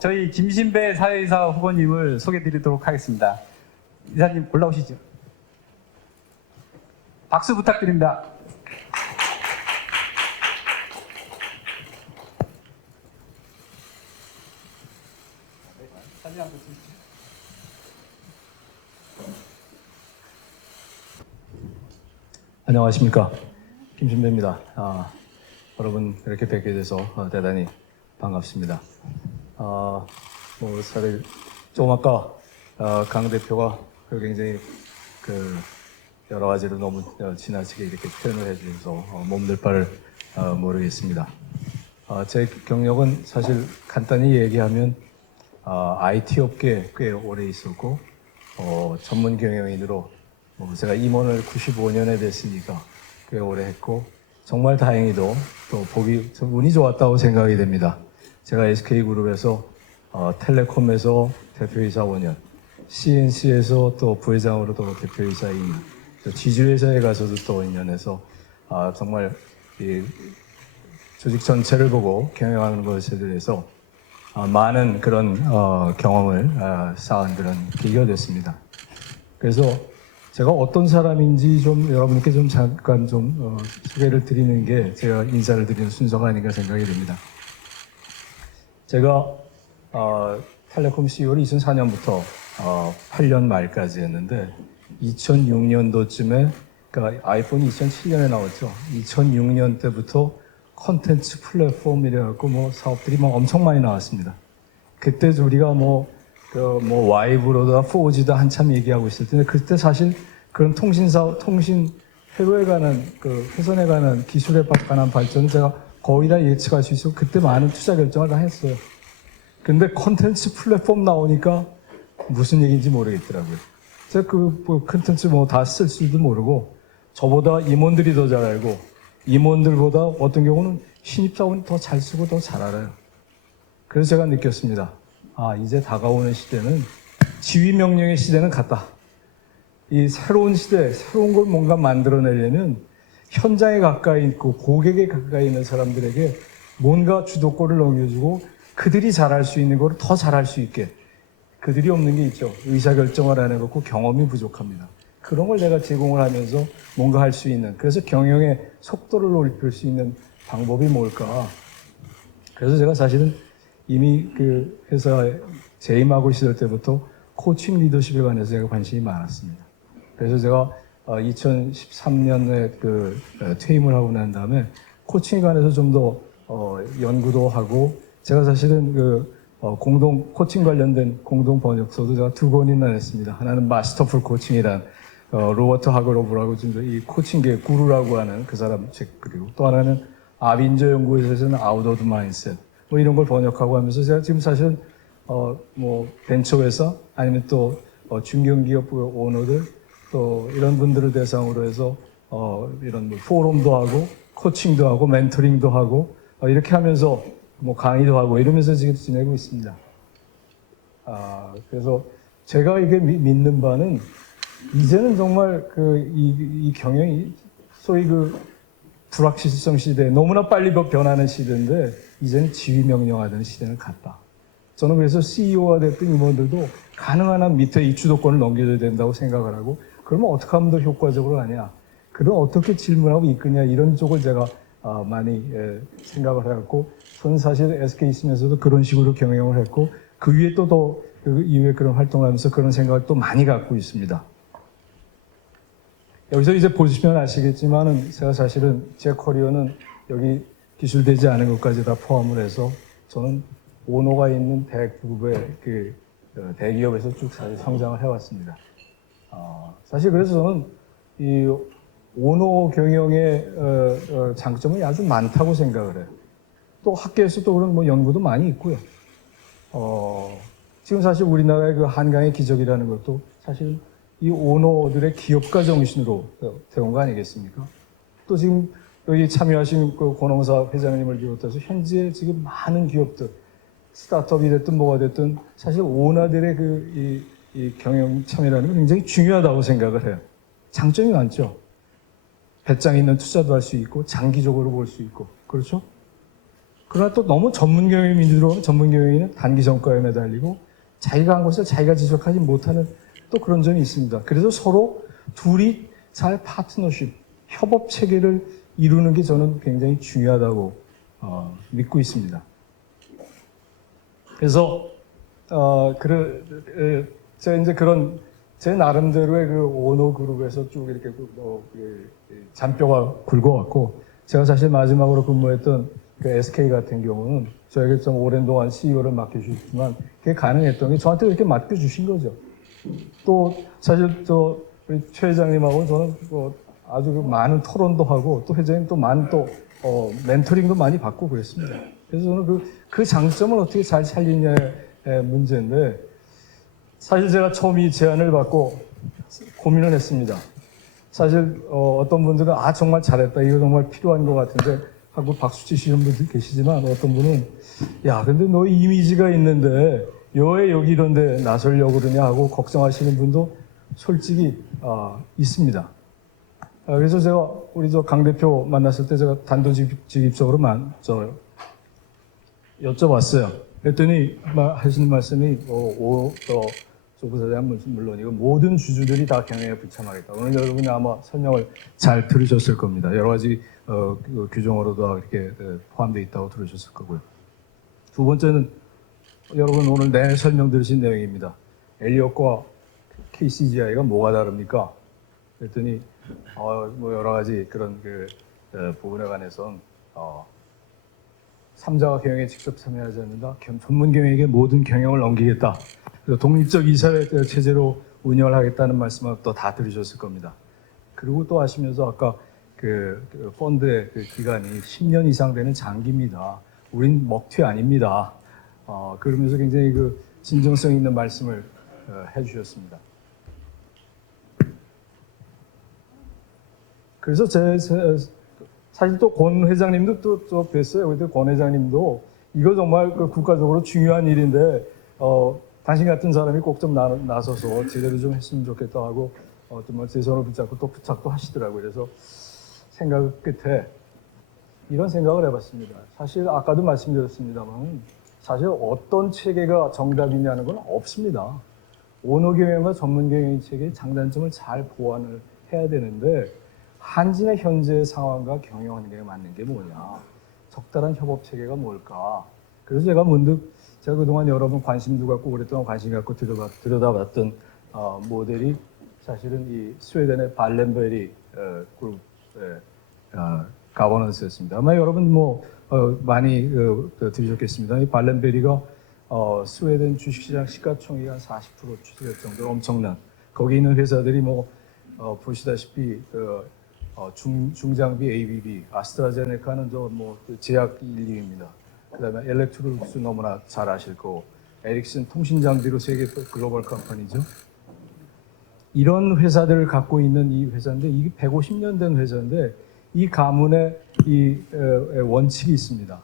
저희 김신배 사회이사 후보님을 소개드리도록 하겠습니다. 이사님 올라오시죠. 박수 부탁드립니다. 사진 한번 찍으시죠. 안녕하십니까, 김신배입니다. 여러분 이렇게 뵙게 돼서 대단히 반갑습니다. 사실 좀 아까 강 대표가 굉장히 여러 가지로 너무 지나치게 이렇게 표현을 해주셔서 몸둘 바를 모르겠습니다. 제 경력은 사실 간단히 얘기하면 IT 업계에 꽤 오래 있었고 전문 경영인으로 제가 임원을 95년에 됐으니까 꽤 오래 했고 정말 다행히도 또 보기 좀 운이 좋았다고 생각이 됩니다. 제가 SK그룹에서 텔레콤에서 대표이사 5년, CNC에서 또 부회장으로도 대표이사 2년, 또 지주회사에 가서도 또 2년 해서 정말 이 조직 전체를 보고 경영하는 것에 대해서 많은 그런 경험을 쌓은 그런 계기가 됐습니다. 그래서 제가 어떤 사람인지 좀 여러분께 좀 잠깐 좀 소개를 드리는 게 제가 인사를 드리는 순서가 아닌가 생각이 됩니다. 제가 텔레콤 CEO를 2004년부터 8년 말까지 했는데 2006년도쯤에 그러니까 아이폰이 2007년에 나왔죠. 2006년 때부터 콘텐츠 플랫폼이라고 사업들이 엄청 많이 나왔습니다. 그때 우리가 와이브로다 4G다 한참 얘기하고 있을 텐데 그때 사실 그런 통신 회로에 관한 회선에 관한 기술에 관한 발전은 제가 거의 다 예측할 수 있었고 그때 많은 투자 결정을 다 했어요. 근데 콘텐츠 플랫폼 나오니까 무슨 얘기인지 모르겠더라고요. 제가 콘텐츠 다 쓸 줄도 모르고 저보다 임원들이 더 잘 알고 임원들보다 어떤 경우는 신입사원이 더 잘 쓰고 더 잘 알아요. 그래서 제가 느꼈습니다. 이제 다가오는 시대는 지휘 명령의 시대는 갔다. 이 새로운 시대, 새로운 걸 뭔가 만들어내려면 현장에 가까이 있고 고객에 가까이 있는 사람들에게 뭔가 주도권을 넘겨주고 그들이 잘할 수 있는 걸 더 잘할 수 있게 그들이 없는 게 있죠. 의사결정을 안 해놓고 경험이 부족합니다. 그런 걸 내가 제공을 하면서 뭔가 할 수 있는 그래서 경영의 속도를 높일 수 있는 방법이 뭘까. 그래서 제가 사실은 이미 회사에 재임하고 있을 때부터 코칭 리더십에 관해서 제가 관심이 많았습니다. 그래서 제가 2013년에 퇴임을 하고 난 다음에 코칭에 관해서 좀 더 연구도 하고 제가 사실은 코칭 관련된 공동 번역서도 제가 2권이나 냈습니다. 하나는 마스터풀 코칭이란 로버트 하거로브라고 이 코칭계 구루라고 하는 그 사람 책 그리고 또 하나는 아빈저 연구소에서는 아웃 오브 마인셋 이런 걸 번역하고 하면서 제가 지금 사실은 벤처회사 아니면 또 중견기업 오너들 또 이런 분들을 대상으로 해서 이런 포럼도 하고 코칭도 하고 멘토링도 하고 이렇게 하면서 강의도 하고 이러면서 지금 지내고 있습니다. 그래서 제가 이게 믿는 바는 이제는 정말 이 경영이 소위 불확실성 시대 너무나 빨리 변하는 시대인데 이제는 지휘 명령하는 시대는 갔다. 저는 그래서 CEO가 됐던 임원들도 가능한 한 밑에 이 주도권을 넘겨줘야 된다고 생각을 하고 그러면 어떻게 하면 더 효과적으로 하냐. 그럼 어떻게 질문하고 이끄냐 이런 쪽을 제가 많이 생각을 해갖고 저는 사실 SK 있으면서도 그런 식으로 경영을 했고 그 위에 또 그 이후에 그런 활동을 하면서 그런 생각을 또 많이 갖고 있습니다. 여기서 이제 보시면 아시겠지만은 제가 사실은 제 커리어는 여기 기술되지 않은 것까지 다 포함을 해서 저는 오너가 있는 대그룹의 대기업에서 쭉 사실 성장을 해왔습니다. 사실 그래서 저는 이 오너 경영의 장점이 아주 많다고 생각을 해요. 또 학계에서 또 그런 연구도 많이 있고요. 지금 사실 우리나라의 한강의 기적이라는 것도 사실 이 오너들의 기업가 정신으로 되온 거 아니겠습니까? 또 지금 여기 참여하신 권홍사 회장님을 비롯해서 현재 지금 많은 기업들, 스타트업이 됐든 뭐가 됐든 사실 오너들의 이 경영 참여라는 건 굉장히 중요하다고 생각을 해요. 장점이 많죠. 배짱 있는 투자도 할 수 있고 장기적으로 볼 수 있고 그렇죠? 그러나 또 너무 전문 경영이 민주로는 전문 경영인은 단기 성과에 매달리고 자기가 한 것을 자기가 지적하지 못하는 또 그런 점이 있습니다. 그래서 서로 둘이 잘 파트너십, 협업 체계를 이루는 게 저는 굉장히 중요하다고 믿고 있습니다. 그래서 제가 이제 그런 제 나름대로의 그 오너 그룹에서 쭉 이렇게 잔뼈가 굵어왔고, 제가 사실 마지막으로 근무했던 그 SK 같은 경우는 저에게 좀 오랜 동안 CEO를 맡겨주셨지만 그게 가능했던 게 저한테 그렇게 맡겨주신 거죠. 또 사실 우리 최 회장님하고 저는 아주 많은 토론도 하고 또 회장님 또 많은 멘토링도 많이 받고 그랬습니다. 그래서 저는 그 장점을 어떻게 잘 살리냐의 문제인데, 사실 제가 처음 이 제안을 받고 고민을 했습니다. 사실 어떤 분들은 정말 잘했다, 이거 정말 필요한 것 같은데 하고 박수 치시는 분들 계시지만, 어떤 분은 근데 너 이미지가 있는데 왜 여기 이런 데 나서려고 그러냐 하고 걱정하시는 분도 솔직히 있습니다. 그래서 제가 우리 강 대표 만났을 때 제가 단도직입적으로 여쭤봤어요. 그랬더니 하시는 말씀이 조 부사장 물론이고 모든 주주들이 다 경영에 불참하겠다. 오늘 여러분이 아마 설명을 잘 들으셨을 겁니다. 여러 가지 규정으로도 이렇게 포함되어 있다고 들으셨을 거고요. 두 번째는 여러분 오늘 내 설명 들으신 내용입니다. 엘리엇과 KCGI가 뭐가 다릅니까? 그랬더니 여러 가지 그런 부분에 관해서는 삼자가 경영에 직접 참여하지 않는다. 전문 경영에게 모든 경영을 넘기겠다. 그래서 독립적 이사회 체제로 운영을 하겠다는 말씀을 또 다 들으셨을 겁니다. 그리고 또 하시면서 아까 펀드의 기간이 10년 이상 되는 장기입니다. 우린 먹튀 아닙니다. 그러면서 굉장히 진정성 있는 말씀을 해주셨습니다. 그래서 사실 또 권 회장님도 또 뵀어요. 그때 권 회장님도 이거 정말 국가적으로 중요한 일인데 당신 같은 사람이 꼭 좀 나서서 제대로 좀 했으면 좋겠다 하고 정말 제 손을 붙잡고 또 부탁도 하시더라고요. 그래서 생각 끝에 이런 생각을 해봤습니다. 사실 아까도 말씀드렸습니다만 사실 어떤 체계가 정답이냐는 건 없습니다. 오너 경영과 전문 경영 체계의 장단점을 잘 보완을 해야 되는데, 한진의 현재 상황과 경영 환경에 맞는 게 뭐냐, 적절한 협업 체계가 뭘까. 그래서 제가 문득 제가 그동안 여러 번 관심도 갖고 오랫동안 관심 갖고 들여다봤던 모델이 사실은 이 스웨덴의 발렌베리 그룹의 가버넌스였습니다. 아마 여러분 많이 들으셨겠습니다. 이 발렌베리가 스웨덴 주식시장 시가총액 한 40% 추격할 정도로 엄청난, 거기 있는 회사들이 보시다시피 중장비 ABB, 아스트라제네카는 제약 1, 2위입니다. 그다음에 엘렉트로닉스 너무나 잘 아실 거고, 에릭슨 통신장비로 세계 글로벌 컴퍼니죠. 이런 회사들을 갖고 있는 이 회사인데, 이게 150년 된 회사인데, 이 가문에 이 원칙이 있습니다.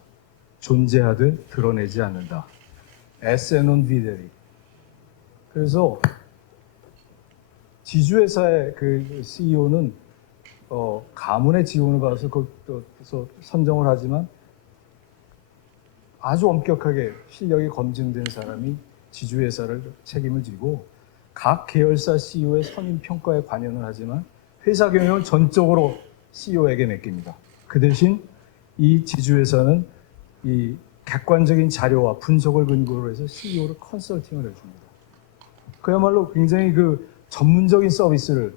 존재하되 드러내지 않는다. 에세논 비데리. 그래서 지주회사의 CEO는 가문의 지원을 받아서 그래서 선정을 하지만 아주 엄격하게 실력이 검증된 사람이 지주회사를 책임을 지고, 각 계열사 CEO의 선임 평가에 관여는 하지만 회사 경영을 전적으로 CEO에게 맡깁니다. 그 대신 이 지주회사는 이 객관적인 자료와 분석을 근거로 해서 CEO를 컨설팅을 해줍니다. 그야말로 굉장히 전문적인 서비스를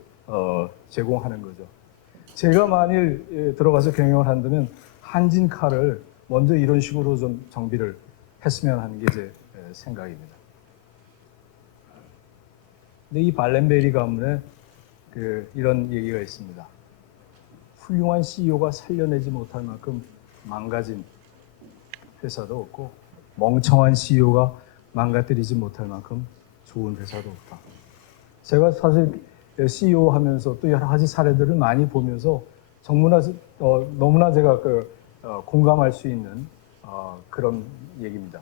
제공하는 거죠. 제가 만일 들어가서 경영을 한다면 한진카를 먼저 이런 식으로 좀 정비를 했으면 하는 게 제 생각입니다. 근데 이 발렌베리 가문에 이런 얘기가 있습니다. 훌륭한 CEO가 살려내지 못할 만큼 망가진 회사도 없고, 멍청한 CEO가 망가뜨리지 못할 만큼 좋은 회사도 없다. 제가 사실 CEO 하면서 또 여러 가지 사례들을 많이 보면서 너무나 제가 공감할 수 있는 그런 얘기입니다.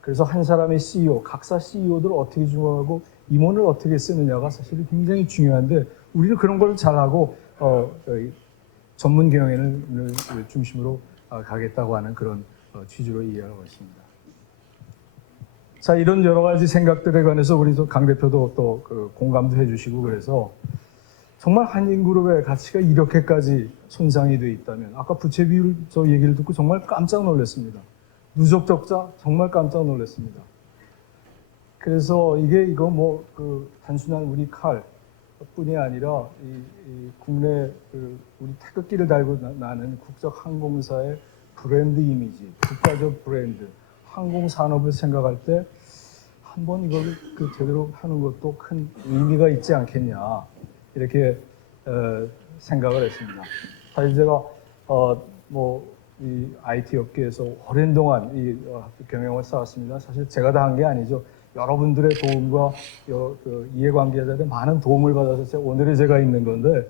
그래서 한 사람의 CEO, 각사 CEO들을 어떻게 중화하고 임원을 어떻게 쓰느냐가 사실 굉장히 중요한데, 우리는 그런 걸 잘하고 전문 경영을 중심으로 가겠다고 하는 그런 취지로 이해하고 있습니다. 자, 이런 여러 가지 생각들에 관해서 우리 강 대표도 또 공감도 해주시고 그래서 정말 한진그룹의 가치가 이렇게까지 손상이 돼 있다면 아까 부채 비율 저 얘기를 듣고 정말 깜짝 놀랐습니다. 누적 적자 정말 깜짝 놀랐습니다. 그래서 이거 뭐 단순한 우리 칼뿐이 아니라 이 국내 우리 태극기를 달고 나는 국적 항공사의 브랜드 이미지, 국가적 브랜드, 항공 산업을 생각할 때 한번 이걸 제대로 하는 것도 큰 의미가 있지 않겠냐 이렇게 생각을 했습니다. 사실 제가 이 IT 업계에서 오랜 동안 이 경영을 쌓았습니다. 사실 제가 다 한 게 아니죠. 여러분들의 도움과 이해관계자들의 많은 도움을 받아서 오늘의 제가 있는 건데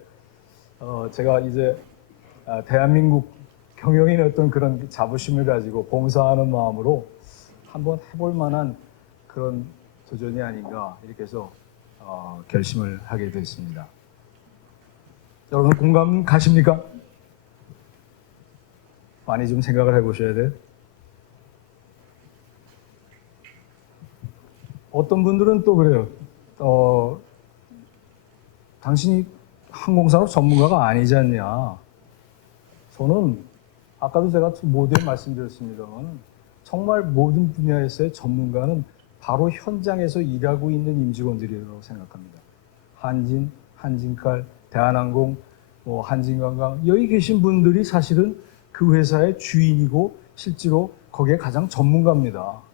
제가 이제 대한민국 경영인의 어떤 그런 자부심을 가지고 봉사하는 마음으로 한번 해볼 만한 그런 도전이 아닌가 이렇게 해서 결심을 하게 됐습니다. 여러분 공감 가십니까? 많이 좀 생각을 해보셔야 돼요. 어떤 분들은 또 그래요. 당신이 항공산업 전문가가 아니지 않냐. 저는 아까도 제가 모두에 말씀드렸습니다만 정말 모든 분야에서의 전문가는 바로 현장에서 일하고 있는 임직원들이라고 생각합니다. 한진, 한진칼, 대한항공, 한진관광 여기 계신 분들이 사실은 그 회사의 주인이고 실제로 거기에 가장 전문가입니다.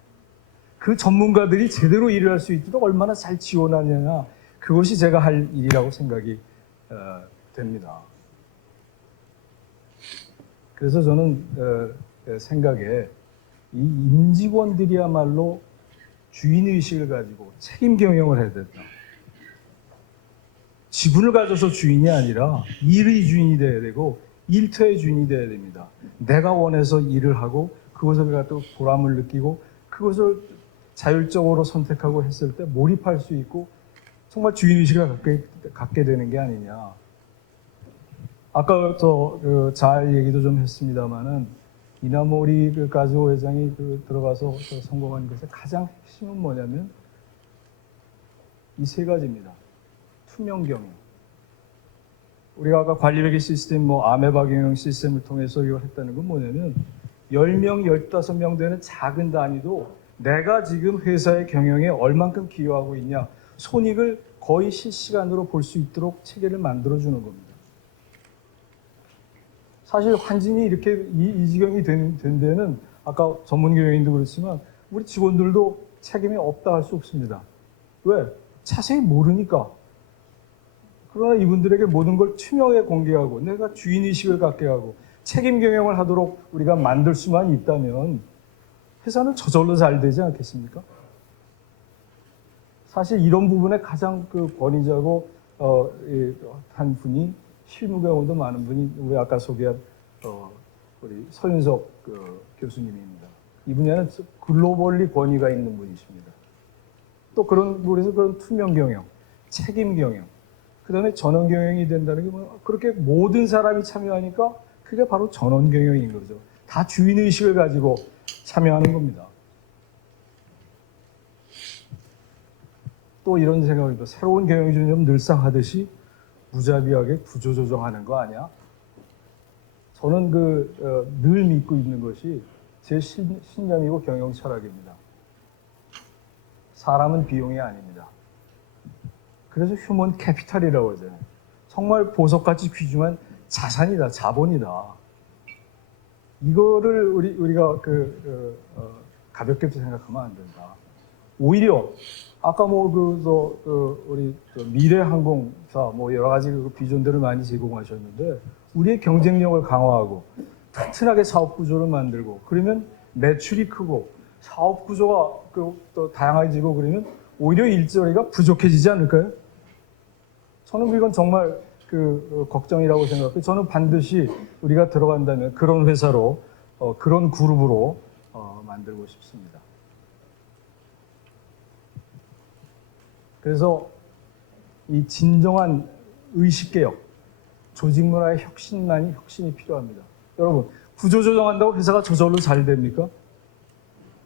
그 전문가들이 제대로 일을 할 수 있도록 얼마나 잘 지원하느냐 그것이 제가 할 일이라고 생각이 됩니다. 그래서 저는 생각에 이 임직원들이야말로 주인의식을 가지고 책임 경영을 해야 된다. 지분을 가져서 주인이 아니라 일의 주인이 돼야 되고 일터의 주인이 돼야 됩니다. 내가 원해서 일을 하고 그것을 갖고 보람을 느끼고 그것을 자율적으로 선택하고 했을 때 몰입할 수 있고 정말 주인의식을 갖게 되는 게 아니냐. 아까 잘 얘기도 좀 했습니다만은 이나모리 가즈오 회장이 들어가서 성공한 것의 가장 핵심은 뭐냐면 이 세 가지입니다. 투명 경영. 우리가 아까 관리회계 시스템, 아메바 경영 시스템을 통해서 이걸 했다는 건 뭐냐면 10명, 15명 되는 작은 단위도 내가 지금 회사의 경영에 얼만큼 기여하고 있냐 손익을 거의 실시간으로 볼 수 있도록 체계를 만들어주는 겁니다. 사실 환진이 이렇게 이 지경이 된 데는 아까 전문 경영인도 그렇지만 우리 직원들도 책임이 없다 할 수 없습니다. 왜? 자세히 모르니까. 그러나 이분들에게 모든 걸 투명하게 공개하고 내가 주인의식을 갖게 하고 책임 경영을 하도록 우리가 만들 수만 있다면 회사는 저절로 잘 되지 않겠습니까? 사실 이런 부분에 가장 권위자고 한 분이 실무 경험도 많은 분이 우리 아까 소개한 우리 서윤석 교수님입니다. 이 분야는 글로벌리 권위가 있는 분이십니다. 또 그래서 그런 투명 경영, 책임 경영, 그 다음에 전원 경영이 된다는 게 그렇게 모든 사람이 참여하니까 그게 바로 전원 경영인 거죠. 다 주인의식을 가지고 참여하는 겁니다. 또 이런 생각입니다. 새로운 경영진은 늘상 하듯이 무자비하게 구조조정하는 거 아니야? 저는 늘 믿고 있는 것이 제 신념이고 경영 철학입니다. 사람은 비용이 아닙니다. 그래서 휴먼 캐피탈이라고 하잖아요. 정말 보석같이 귀중한 자산이다, 자본이다. 이거를 우리가 가볍게 생각하면 안 된다. 오히려 아까 우리 미래항공사 여러 가지 비전들을 많이 제공하셨는데 우리의 경쟁력을 강화하고 튼튼하게 사업 구조를 만들고 그러면 매출이 크고 사업 구조가 또 다양해지고 그러면 오히려 일자리가 부족해지지 않을까요? 저는 이건 정말 걱정이라고 생각해요. 저는 반드시 우리가 들어간다면 그런 회사로 그런 그룹으로 만들고 싶습니다. 그래서 이 진정한 의식개혁, 조직문화의 혁신이 필요합니다. 여러분, 구조조정한다고 회사가 저절로 잘 됩니까?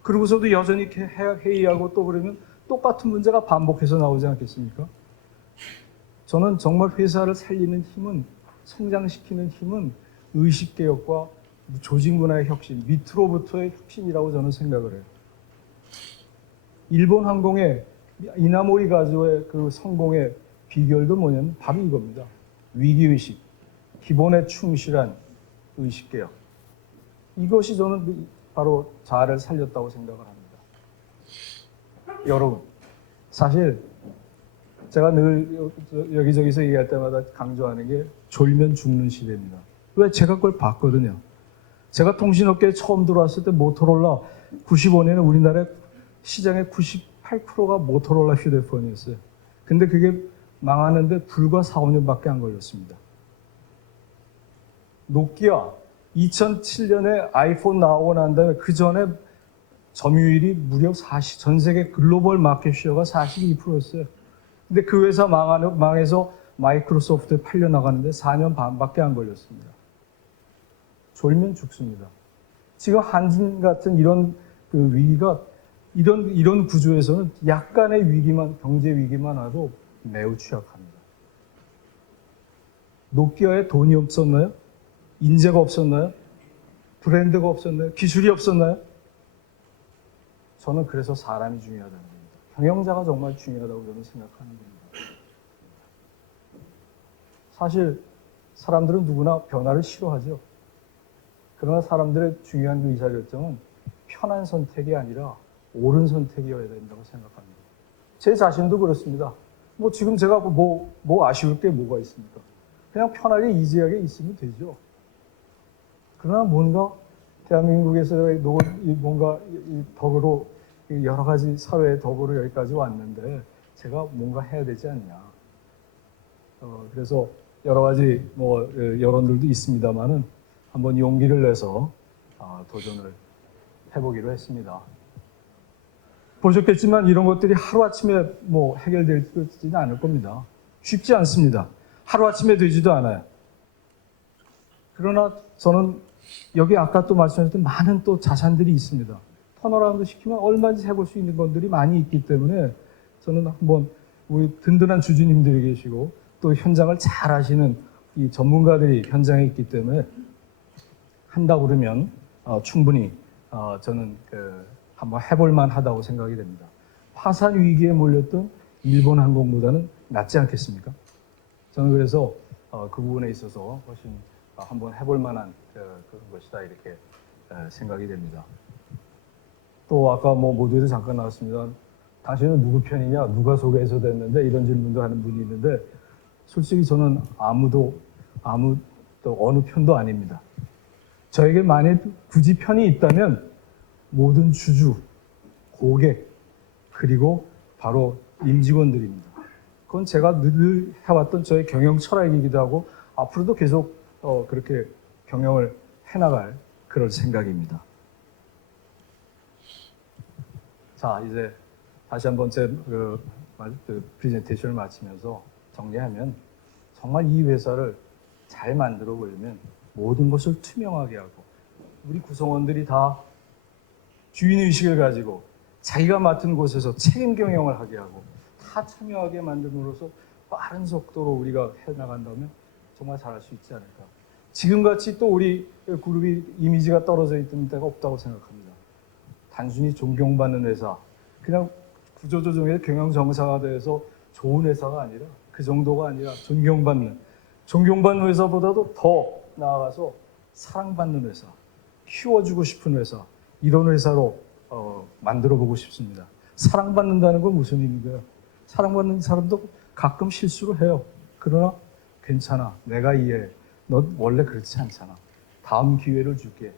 그러고서도 여전히 이렇게 회의하고 또 그러면 똑같은 문제가 반복해서 나오지 않겠습니까? 저는 정말 회사를 살리는 힘은, 성장시키는 힘은 의식개혁과 조직문화의 혁신, 밑으로부터의 혁신이라고 저는 생각을 해요. 일본 항공의 이나모리 가즈오의 그 성공의 비결도 뭐냐면 바로 이겁니다. 위기의식, 기본에 충실한 의식개혁. 이것이 저는 바로 자아를 살렸다고 생각을 합니다. 여러분, 사실 제가 늘 여기저기서 얘기할 때마다 강조하는 게 졸면 죽는 시대입니다. 왜? 제가 그걸 봤거든요. 제가 통신업계에 처음 들어왔을 때 모토로라 95년에 우리나라 시장의 98%가 모토로라 휴대폰이었어요. 근데 그게 망하는데 불과 4, 5년밖에 안 걸렸습니다. 노키아 2007년에 아이폰 나오고 난 다음에 그 전에 점유율이 무려 전 세계 글로벌 마켓 쉐어가 42%였어요. 근데 그 회사 망해서 마이크로소프트에 팔려나가는데 4년 반밖에 안 걸렸습니다. 졸면 죽습니다. 지금 한진 같은 이런 그 위기가 이런 구조에서는 약간의 위기만, 경제 위기만 와도 매우 취약합니다. 노키아에 돈이 없었나요? 인재가 없었나요? 브랜드가 없었나요? 기술이 없었나요? 저는 그래서 사람이 중요하다는 겁니다. 경영자가 정말 중요하다고 저는 생각하는 겁니다. 사실 사람들은 누구나 변화를 싫어하죠. 그러나 사람들의 중요한 의사결정은 편한 선택이 아니라 옳은 선택이어야 된다고 생각합니다. 제 자신도 그렇습니다. 뭐 지금 제가 뭐 아쉬울 게 뭐가 있습니까? 그냥 편하게 이지하게 있으면 되죠. 그러나 뭔가 대한민국에서 뭔가 덕으로 여러 가지 사회의 덕으로 여기까지 왔는데 제가 뭔가 해야 되지 않냐. 그래서 여러 가지 여론들도 있습니다만은 한번 용기를 내서 도전을 해보기로 했습니다. 보셨겠지만 이런 것들이 하루아침에 해결되지는 않을 겁니다. 쉽지 않습니다. 하루아침에 되지도 않아요. 그러나 저는 여기 아까 또 말씀하셨던 많은 또 자산들이 있습니다. 턴어라운드 시키면 얼마든지 해볼 수 있는 것들이 많이 있기 때문에 저는 한번 우리 든든한 주주님들이 계시고 또 현장을 잘 아시는 이 전문가들이 현장에 있기 때문에 한다고 그러면 충분히 저는 한번 해볼 만하다고 생각이 됩니다. 파산 위기에 몰렸던 일본 항공보다는 낫지 않겠습니까? 저는 그래서 그 부분에 있어서 훨씬 한번 해볼 만한 그런 것이다 이렇게 생각이 됩니다. 또 아까 모두에도 잠깐 나왔습니다. 당신은 누구 편이냐? 누가 소개해서 됐는데? 이런 질문도 하는 분이 있는데 솔직히 저는 어느 편도 아닙니다. 저에게 만일 굳이 편이 있다면 모든 주주, 고객, 그리고 바로 임직원들입니다. 그건 제가 늘 해왔던 저의 경영 철학이기도 하고 앞으로도 계속 그렇게 경영을 해나갈 그럴 생각입니다. 자, 이제 다시 한번 제 프레젠테이션을 마치면서 정리하면 정말 이 회사를 잘 만들어 보려면 모든 것을 투명하게 하고 우리 구성원들이 다 주인의식을 가지고 자기가 맡은 곳에서 책임 경영을 하게 하고 다 참여하게 만듦으로써 빠른 속도로 우리가 해나간다면 정말 잘할 수 있지 않을까. 지금같이 또 우리 그룹이 이미지가 떨어져 있던 때가 없다고 생각합니다. 단순히 존경받는 회사, 그냥 구조조정의 경영정사가 돼서 좋은 회사가 아니라 그 정도가 아니라 존경받는 회사보다도 더 나아가서 사랑받는 회사, 키워주고 싶은 회사, 이런 회사로 만들어보고 싶습니다. 사랑받는다는 건 무슨 의미인가요? 사랑받는 사람도 가끔 실수를 해요. 그러나 괜찮아, 내가 이해해. 넌 원래 그렇지 않잖아. 다음 기회를 줄게.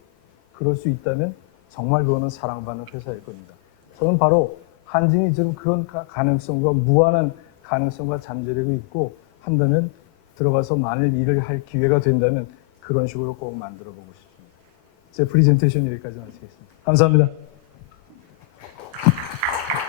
그럴 수 있다면 정말 그거는 사랑받는 회사일 겁니다. 저는 바로 한진이 지금 그런 가능성과 무한한 가능성과 잠재력이 있고 한다면 들어가서 만일 일을 할 기회가 된다면 그런 식으로 꼭 만들어 보고 싶습니다. 제 프레젠테이션 여기까지 마치겠습니다. 감사합니다.